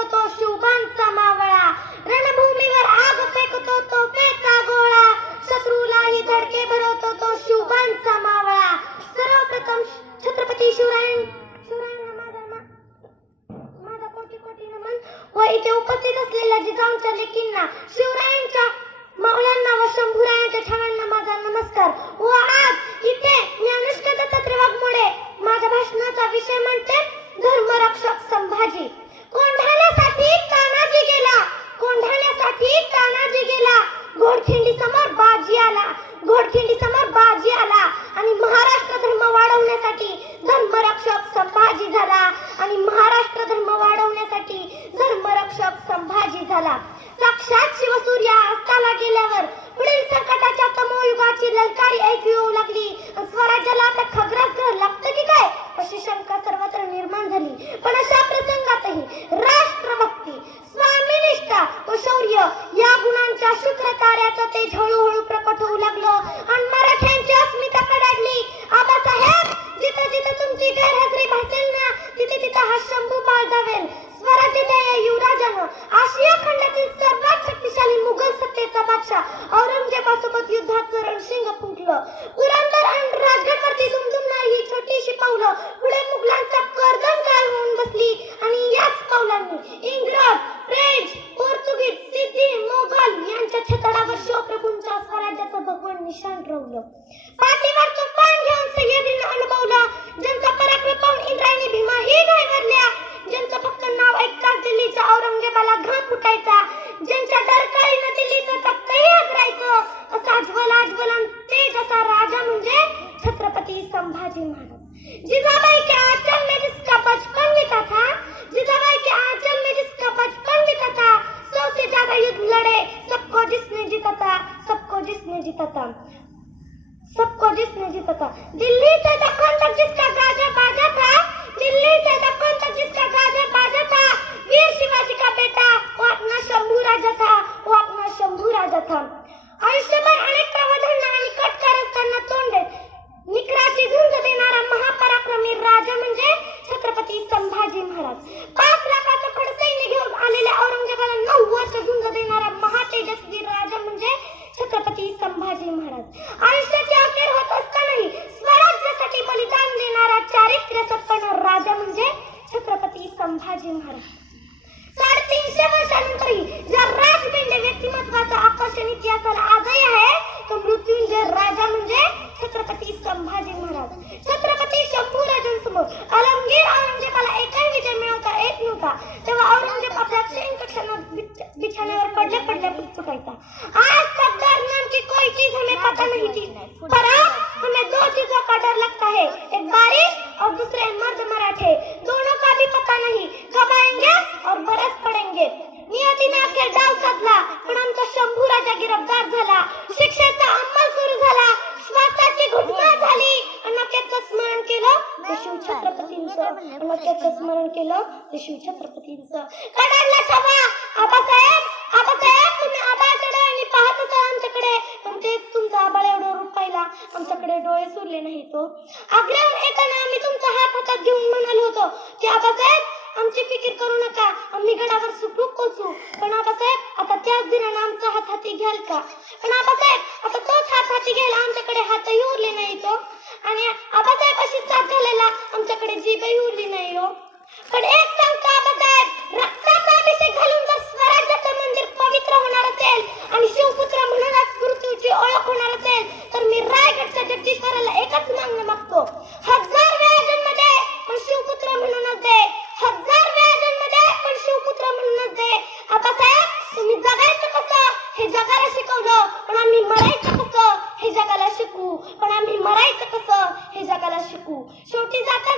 फेकतो तो शिवबांचा मावळा, रणभूमीवर आग फेकतो तो पेचा गोळा, शत्रूलाही धडके भरवतो तो शिवबांचा मावळा. सर्वप्रथम छत्रपती शिवरायांना माझा कोटी कोटी नमन व इथे उपस्थित असलेल्या जिजाऊंच्या लेकींना, शिवरायांच्या मावळ्यांना व शंभूरायांच्या छाव्यांना माझा नमस्कार. व आज इथे मी अनुष्का दत्तात्रय वाघमोडे माझ्या भाषणाचा विषय म्हणते धर्मरक्षक संभाजी. कोंढाण्यासाठी तानाजी गेला, कोंढाण्यासाठी तानाजी गेला, घोडखिंडी समोर बाजी आला, घोडखिंडी समोर बाजी आला आणि महाराष्ट्र धर्म वाढवण्यासाठी धर्मरक्षक संभाजी झाला आणि महाराष्ट्र धर्म वाढवण्यासाठी धर्मरक्षक संभाजी झाला. साक्षात शिवसूर्य अस्ताला गेल्यावर पुढील संकटाच्या तमोयुगाची ललकारी ऐकू येऊ लागली. स्वराज्याला आता खग्रास घर लागतं की काय अशी शंका सर्वत्र निर्माण झाली. पण अशा प्रसंगातही राष्ट्रभक्ती, स्वामीनिष्ठा व शौर्य या गुणांच्या शुक्र ताऱ्याचं तेज हळूहळू प्रकट होऊ लागलं आणि मराठ्यांची अस्मिता कडाडली. आबासाहेब, जिथं जिथं तुमची गैरहजेरी भासेल ना तिथे तिथं हा शंभू बाळ जावेल. स्वराज्याच्या या युवराजानं आशिया खंडातील सर्वात शक्तिशाली मुघल सत्तेचा बादशाह औरंगजेबासोबत युद्धाचं रणशिंग फुंकलं. पुरंदर आणि राजगडवरती दुमदुमणारी ही छोटीशी पावलं पुढे मुघलांचा कर्दन काय होऊन बसली आणि याच पावलांनी इंग्रज, फ्रेंच, पोर्तुगीज, सिद्धी, मोगल यांच्या छतडावर शिवप्रभूंच्या स्वराज्याचं भगवान निशाण रोवलं. पाठीवर तुफान घेऊन सह्याद्रीनं अनुभवलं. ज्यांचा पराक्रम पाहून इंद्रायणी भीमाही घाबरल्या, ज्यांचं फक्त नाव ऐकताच दिल्लीच्या औरंगजेबाला घाम फुटायचा, ज्यांच्या डरकाळीनं दिल्लीचं तख्तही हादरायचं, असा ज्वलाज्वलन तेज असा राजा म्हणजे छत्रपती संभाजी महाराज. जिजाबाई के आंचल में जिसका बचपन बीता था, जिजाबाई के आंचल में जिसका बचपन बीता था, 100 से ज्यादा युद्ध लड़े, सबको जिसने जीता था, सबको जिसने जीता था, सबको जिसने जीता था. दिल्ली से दक्कन तक जिसका गाजा बाजा था, दिल्ली से दक्कन तक जिसका गाजा बाजा था, वीर शिवाजी का बेटा वो अपना शंभू राजा था, वो अपना शंभू राजा था. आयुष्यभर अनेक प्रावधान आणि कटकारस्थांना तोंड देत निकराची झुंज देणारा महापराक्रमी राजा म्हणजे छत्रपती संभाजी महाराज. 5 लाखाचं खडसैन्य घेऊन आलेल्या औरंगजेबाला 9 वर्ष झुंज देणारा महातेजस्वी राजा म्हणजे छत्रपती संभाजी महाराज. आयुष्याची अखेर होत असतानाही स्वराज्यासाठी बलिदान देणारा चारित्र्य संपन्न राजा म्हणजे छत्रपती संभाजी महाराज. 350 वर्षानंतरही ज्या राजबिंड व्यक्तिमत्वाचं आकर्षण इतिहासाला आजही आहे तो मृत्युंजय राजा म्हणजे छत्रपती संभाजी महाराज. छत्रपती शंभूराजांसमोर आलमगीर औरंगजेबाला एकही विजय मिळवता येत नव्हता तेव्हा औरंगजेब आपल्या बिछाण्यावर पडल्या पडल्या सुटायचा. आज सरदार नाम की कोई चीज हमें पता नहीं थी, पर अब हमें 2 चीजों का डर लगता है, एक बारिश और दूसरे मर्द मराठे. दोनों का भी पता नहीं कब आएंगे और बरस पडेंगे. नियतीने अखेर डाव साधला पण आमचा शंभू राजा गिरफ्तार झाला. शिक्षेचा अंमल सुरू झाला. श्वासाची घुटमळ झाली. अनोख्याचं स्मरण केलं ते शिवछत्रपतींचं, अनोख्याचं स्मरण केलं ते शिवछत्रपतींचं. कडाडला छावा आबासाहेब, आबासाहेब तुम्ही आबाच्या डोळ्यांनी पाहत होता आमच्याकडे, पण ते तुमचा आबाळ एवढं रूप पाहिला आमच्याकडे डोळे सुरले नाही. तो आग्र्याहून येताना आम्ही तुमचा हात हातात घेऊन म्हणालो होतो की आबासाहेब आमची फिकीर करू नका, आम्ही गडावर सुखरूप पोहोचू. पण आबासाहेब आता त्याच दिनानं आमचा हात हाती घ्याल का? पण आबासाहेब आता तोच हात हाती घ्यायला आमच्याकडे हातही उरले नाही तो, आणि आबासाहेब अशी साथ घालायला आमच्याकडे जीभही उरली नाही हो. पण एक सांगतो आबासाहेब, रक्ताचा अभिषेक घालून जर स्वराज्याचं मंदिर पवित्र होणार असेल आणि शिवपुत्र म्हणूनच मृत्यूची ओळख होणार असेल तर मी रायगडच्या जगदीश्वराला एकच मागणं मागतो, 1000 वेळा जन्म दे पण शिवपुत्र म्हणूनच दे, 1000 वेळा जन्म दे पण शिवपुत्र म्हणूनच दे. आबासाहेब तुम्ही जगायचं कसं हे जगाला शिकवलं, पण आम्ही मरायचं कसं हे जगाला शिकू, पण आम्ही मरायचं कसं हे जगाला शिकू. शेवटी जाता